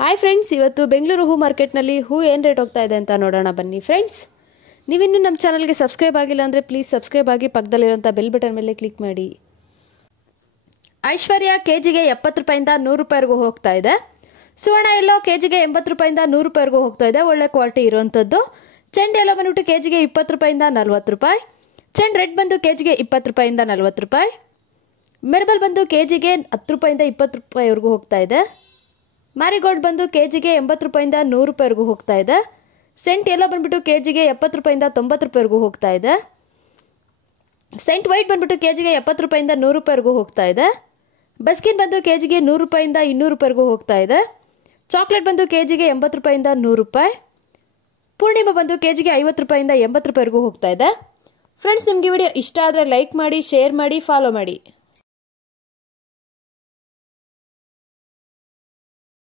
Hi friends, ಇವತ್ತು ಬೆಂಗಳೂರು ಹೂ ಮಾರ್ಕೆಟ್ನಲ್ಲಿ ಹೂ ಏನು ರೇಟ್ ಹೋಗ್ತಾ ಇದೆ ಅಂತ ನೋಡೋಣ ಬನ್ನಿ ಫ್ರೆಂಡ್ಸ್. ನೀವಿನ್ನೂ ನಮ್ಮ ಚಾನಲ್ಗೆ ಸಬ್ಸ್ಕ್ರೈಬ್ ಆಗಿಲ್ಲ ಅಂದರೆ ಪ್ಲೀಸ್ ಸಬ್ಸ್ಕ್ರೈಬ್ ಆಗಿ ಪಕ್ಕದಲ್ಲಿರುವಂಥ ಬೆಲ್ ಬಟನ್ ಮೇಲೆ ಕ್ಲಿಕ್ ಮಾಡಿ. ಐಶ್ವರ್ಯ ಕೆಜಿಗೆ 70 ರೂಪಾಯಿಂದ 100 ರೂಪಾಯಿವರೆಗೂ ಹೋಗ್ತಾ ಇದೆ. ಸುವರ್ಣ ಎಲ್ಲೋ ಕೆಜಿಗೆ 80 ರೂಪಾಯಿಂದ 100 ರೂಪಾಯಿವರೆಗೂ ಹೋಗ್ತಾ ಇದೆ. ಒಳ್ಳೆ ಕ್ವಾಲಿಟಿ ಇರುವಂಥದ್ದು. ಚೆಂಡು ಎಲ್ಲೋ ಬಂದ್ಬಿಟ್ಟು ಕೆಜಿಗೆ 20 ರೂಪಾಯಿಂದ 40 ರೂಪಾಯಿ. ಚೆಂಡು ರೆಡ್ ಬಂದು ಕೆಜಿಗೆ 20 ರೂಪಾಯಿಂದ 40 ರೂಪಾಯಿ. ಮೆರ್ಬಲ್ ಬಂದು ಕೆಜಿಗೆ 10 ರೂಪಾಯಿಂದ 20 ರೂಪಾಯಿವರೆಗೂ ಹೋಗ್ತಾ ಇದೆ. ಮ್ಯಾರಿಗೋಲ್ಡ್ ಬಂದು ಕೆಜಿಗೆ 80 ರೂಪಾಯಿಂದ 100 ರೂಪಾಯಿವರೆಗೂ ಹೋಗ್ತಾ ಇದೆ. ಸೆಂಟ್ ಎಲ್ಲ ಬಂದ್ಬಿಟ್ಟು ಕೆಜಿಗೆ 70 ರೂಪಾಯಿಂದ 90 ರೂಪಾಯಿವರೆಗೂ ಹೋಗ್ತಾ ಇದೆ. ಸೆಂಟ್ ವೈಟ್ ಬಂದ್ಬಿಟ್ಟು ಕೆಜಿಗೆ 70 ರೂಪಾಯಿಂದ 100 ರೂಪಾಯಿವರೆಗೂ ಹೋಗ್ತಾ ಇದೆ. ಬಸ್ಕಿನ್ ಬಂದು ಕೆಜಿಗೆ 100 ರೂಪಾಯಿಂದ 200 ರೂಪಾಯಿವರೆಗೂ ಹೋಗ್ತಾ ಇದೆ. ಚಾಕ್ಲೇಟ್ ಬಂದು ಕೆಜಿಗೆ 80 ರೂಪಾಯಿಂದ 100 ರೂಪಾಯಿ. ಪೂರ್ಣಿಮಾ ಬಂದು ಕೆಜಿಗೆ 50 ರೂಪಾಯಿಂದ 80 ರೂಪಾಯಿವರೆಗೂ ಹೋಗ್ತಾ ಇದೆ. ಫ್ರೆಂಡ್ಸ್, ನಿಮಗೆ ವಿಡಿಯೋ ಇಷ್ಟ ಆದರೆ ಲೈಕ್ ಮಾಡಿ, ಶೇರ್ ಮಾಡಿ, ಫಾಲೋ ಮಾಡಿ.